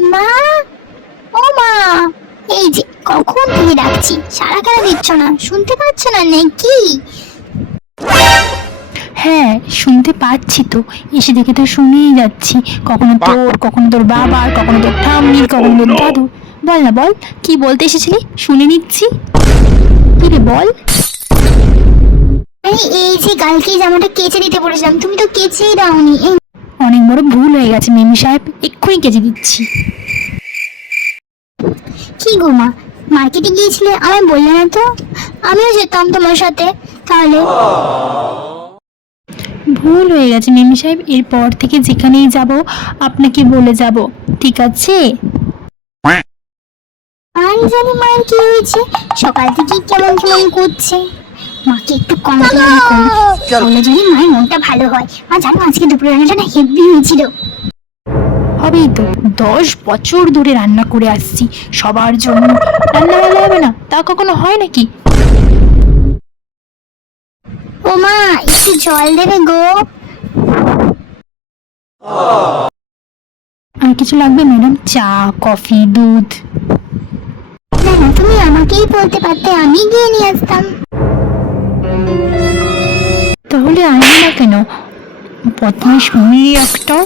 মা, ও মা, এই যে কখন থেকে ডাকছি, সারা কেন দিচ্ছ না? শুনতে পাচ্ছ না নাকি? হ্যাঁ, শুনতে পাচ্ছি তো, এসে দেখে তো শুনেই যাচ্ছি। কখনো তোর, কখনো তোর বাবার, কখনো তোর ঠাম্মির, কখনো তোর দাদু। বল না, বল, কি বলতে এসেছিলি? শুনে নিচ্ছি। কি রে, বল। এই যে কালকে জামাটা কেচে দিতে বলেছিলাম, তুমি তো কেচেই দাওনি। অনেক বড় ভুল হয়ে গেছে মেমি সাহেব, এক্ষুনি কেচে দিচ্ছি। কি গো মা, মার্কেটে গিয়েছিলে, আমায় বললে না তো? আমিও যেতাম তোমার সাথে তাহলে। ভুল হয়ে গেছে মেমি সাহেব, এরপর থেকে যেখানেই যাব আপনাকে বলে যাব, ঠিক আছে? আর জানি মায়ের কি হয়েছে, সকাল থেকে কেমন কেমন করছে। মাকে একটু কমপ্লেন করি, বলে যদি মায়ের মনটা ভালো হয়। মা জানো আজকে দুপুরে রান্নাটা না হেভি হয়েছিল। হবেই তো, 10 বছর ধরে রান্না করে আসছি সবার জন্য, রান্না ভালো হবে না তা কখনো হয় নাকি? ও মা, একটু জল দেবে গো। আর কিছু লাগবে ম্যাডাম? চা, কফি, দুধ? না না, তুমি আমাকেই বলতে পারতে, আমি গিয়ে নিয়ে আসতাম। তাহলে আনবি না কেন? বদমাইশ মেয়ে একটা।